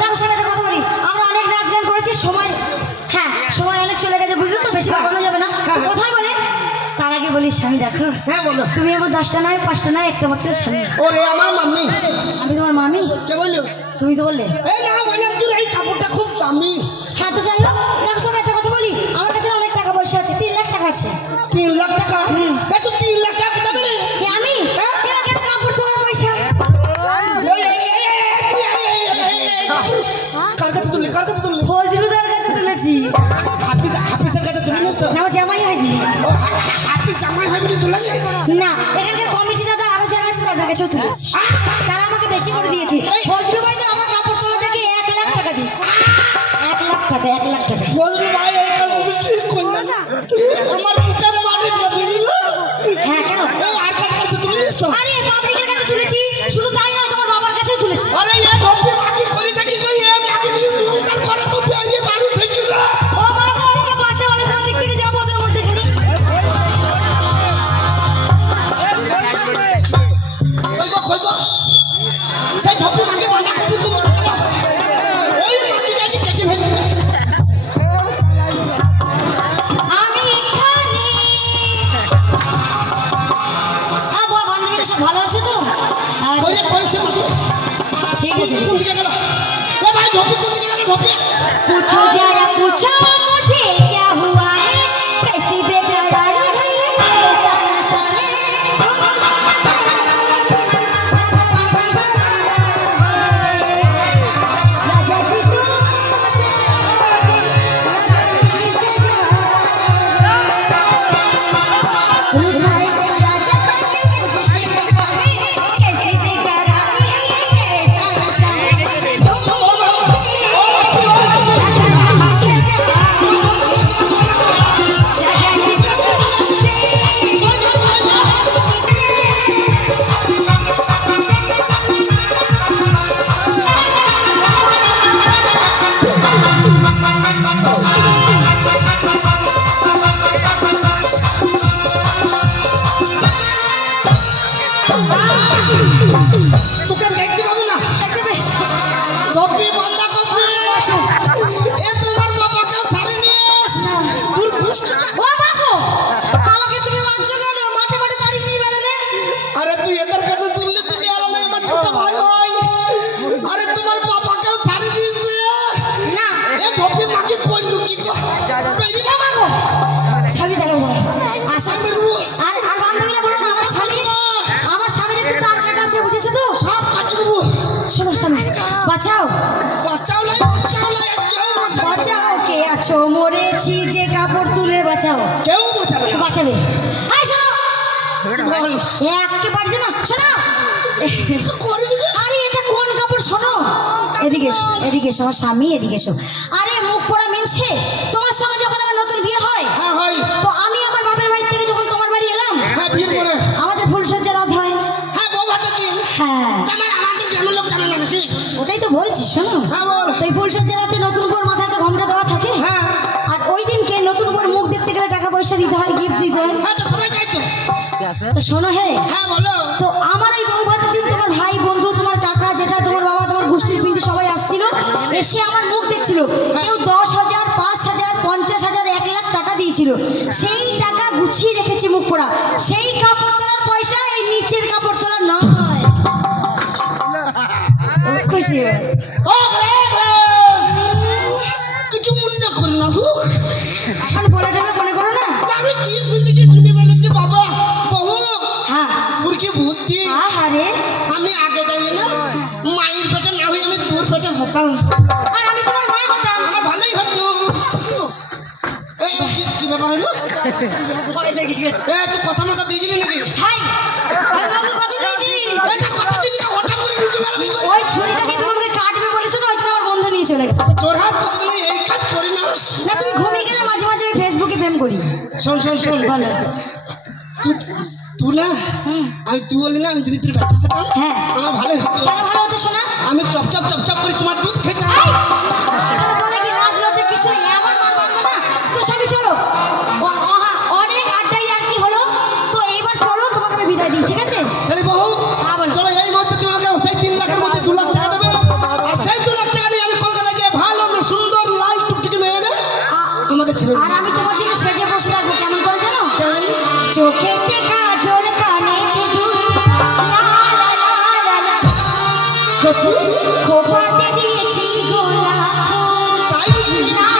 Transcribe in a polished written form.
দেখো সময় কথা বলি, আমরা অনেক নাচ গান করেছি, সময় হ্যাঁ সময় অনেক চলে গেছে, বুঝলো তো, বেশি পাঠানো যাবে না। কোথায় বলে তার আগে বলি স্বামী দেখো, হ্যাঁ বলো। তুমি আমার 10টা নয় 5টা নয় একটা মাত্র স্বামী। ওরে আমার মাম্মি। আমি তোমার মামি? কে বললো? তুমি তো বললে। এই না বললাম তোর এই কাপড়টা খুব দামি। হ্যাঁ তো যাই হোক, দেখো সময় একটা কথা বলি, আমার কাছে অনেক টাকা পয়সা আছে, 3 লাখ টাকা আছে। 3 লাখ টাকা? এ তো 3 লাখ টাকা কোথা পেলে? আমি কাপড় তোলার পয়সা। কার কাছে তুললি? কার কাছে তুললি? ফজলুদার কাছে তুলেছি। হাফিজের কাছে তুলি নিস তো? না ও জামাই হয়েছে। ও হাফিজ জামাই হয় বলে তুলালি? না, এখানকার কমিটি দাদা আরো যারা আছে তাদের কাছেও তুলেছি, তারা আমাকে বেশি করে দিয়েছে। ফজলু ভাই তো আমার কাপড় তোলা দেখে 1 লাখ টাকা দিয়েছে। 1 লাখ টাকা, 1 লাখ টাকা। ফজলু ভাই এই কাজ আমি ঠিক করলাম না। আমার বুকে মাটি চাপিয়ে দিল। হ্যাঁ কেন? এই আর কার কাছে তুলি নিস তো? আরে পাবলিকের কাছে তুলেছি, শুধু তাই নয় তোমার বাবার কাছেও তুলেছি। আরে এ ভব্য মাটি করেছে কি কই? এ মাটি নিয়ে সংসার করে তো বেরিয়ে বাড়ি থেকে না। ও বাবা আমাকে বাঁচাও, আমি কোন দিক থেকে যাবো ওদের মধ্যে খালি। কই গো সেই ভব্য মাটি বাঁধা কবি কোন কথা? ওই মাটি কাজে কাজে ফেলে না। আমি এখানে বান্ধবীরা সব ভালো আছে তো? ওই যে করেছে মাটি। ঠিক আছে। কোন দিকে গেল? এ ভাই ঢোপি কোন দিকে গেল? ঢোপি पूछो जरा पूछो मुझे क्या हुआ है, कैसी बेकरारी है ये ऐसा नशा है। राजा जी तुमसे लगाने से उठाए राजा करके मुझसे कहे, कैसी बेकरारी है ये ऐसा नशा है। তোকে দেখতে পাবো না। ঢোপি বাঁধা কপি এ তোমার বাবাকে ছাড়িনি। তোর বুঝটা ও বাবু, আমাকে তুমি মারছো কেন? মাঠে মাঠে দাঁড়িয়ে নিয়ে বেড়ালে। আরে তুই এদের কাছে তুললে তুলি আর আমি আমার ছোট ভাই হই। আরে তোমার বাবাকেও ছাড়ি দিস রে। না এ ঢোপি মাকে কই লুকি গো? বেরি না মাগো। স্বামী দাঁড়াও আশা আর আর বান্ধবীরা বলো না আমার স্বামীর একটু তার কাটা আছে, বুঝেছো তো? সব কাটি দেবো। শোনো স্বামী, বাঁচাও বাঁচাও লাই বাঁচাও লাই কেউ বাঁচাও। বাঁচাও, কে আছো? মরেছি যে কাপড় তুলে বাঁচাও। কেউ বাঁচাবে না। বাঁচাবে? আই শোনো, বল একে পারবে না, শোনো। করি রে। আরে এটা কোন কাপড়? শোনো এদিকে এসো, এদিকে এসো, আমার স্বামী এদিকে এসো। আরে মুখ পোড়া মিনছে, তোমার সঙ্গে যখন আমার নতুন বিয়ে হয়, হ্যাঁ ভাই। তো আমি আমার বাপের বাড়ি থেকে যখন তোমার বাড়ি এলাম, হ্যাঁ বিয়ের পরে আমাদের ফুলসজ্জা রাত হয়। হ্যাঁ বউ ভাতের দিন। হ্যাঁ আমার আমাদের গ্রামের লোক জানে না নাকি? ওটাই তো বলছি, শোনো। হ্যাঁ বল। তো এই ফুলসজ্জা রাতে নতুন বউর মাথায় তো ঘোমটা দেওয়া থাকে। হ্যাঁ আর ওই দিনকে নতুন বউর মুখ দেখতে গেলে টাকা পয়সা দিতে হয়, গিফট দিতে হয়। হ্যাঁ তো সবাই তাই তো। তো শোনো হে, হ্যাঁ বলো। তো আমার এই বউ ভাতের দিন তোমার ভাই বন্ধু, তোমার কাকা যেটা, তোমার বাবা, তোমার গোষ্ঠীর পিন্ডি সবাই আসছিল, এসে আমার মুখ দেখছিল। কেউ 10,000 5,000 50,000 1 লাখ টাকা দিয়েছিল। সেই টাকা গুছিয়ে রেখেছি মুখ পোড়া। সেই কাপড় তোলার পয়সা এই নিচের কাপড় তোলার নয়। খুশি হয়ে ও কিছু মনে করি না হুক। এখন বলে ঠেলে মনে করো না। আমি কি শুনে বলেছি বাবা বহু হ্যাঁ তোর কি বুদ্ধি। আহারে, আমি আগে জানি না মায়ের পেটে না হয়ে আমি তোর পেটে হতাম। আর আমি তোমার মা হতাম। আমার ভালোই হতো। এই কি ব্যাপার হলো? ভয় লেগে গেছে। এ তুই কথা মতো দিয়েছিলি নাকি? হাই আমি তোমাকে কত দিইনি। এটা কথা দিলি না ওটা করে ঢুকে গেল কি করে? ওই ছুরিটাকে তোমাকে কাটবে বলেছো না, ওই জন্য আমার বন্ধু নিয়ে চলে গেল। তোর হাত করছিস না এই কাজ করি না। না তুমি ঘুমিয়ে গেলে মাঝে মাঝে আমি ফেসবুকে প্রেম করি। শোন শোন শোন বলো। তুই না আমি তুই বলি না আমি যদি তোর ব্যাটা হতাম হ্যাঁ আমার ভালোই হতো। কেন ভালো হতো শোনা? আমি চপচপ চপচপ করে তোমার দুধ খেতাম। এই, শালা বলে কি লাজ লজ্জা কিছু নেই, আমার মার বাবা না। তো স্বামী চলো, অনেক আড্ডাই আর কি হলো, তো এইবার চলো তোমাকে আমি বিদায় দিই, ঠিক আছে? তাহলে বহু হ্যাঁ বলো। চলো এই মুহূর্তে তুমি আমাকে সেই 3 লাখের মধ্যে 2 লাখ টাকা দেবে আর সেই 2 লাখ টাকা নিয়ে চোখেতে কাজল কানেতে দুল লা লা লা লা লা সত্যি খোপাতে দিয়েছি গোলাপ ফুল তাই বুঝি? লা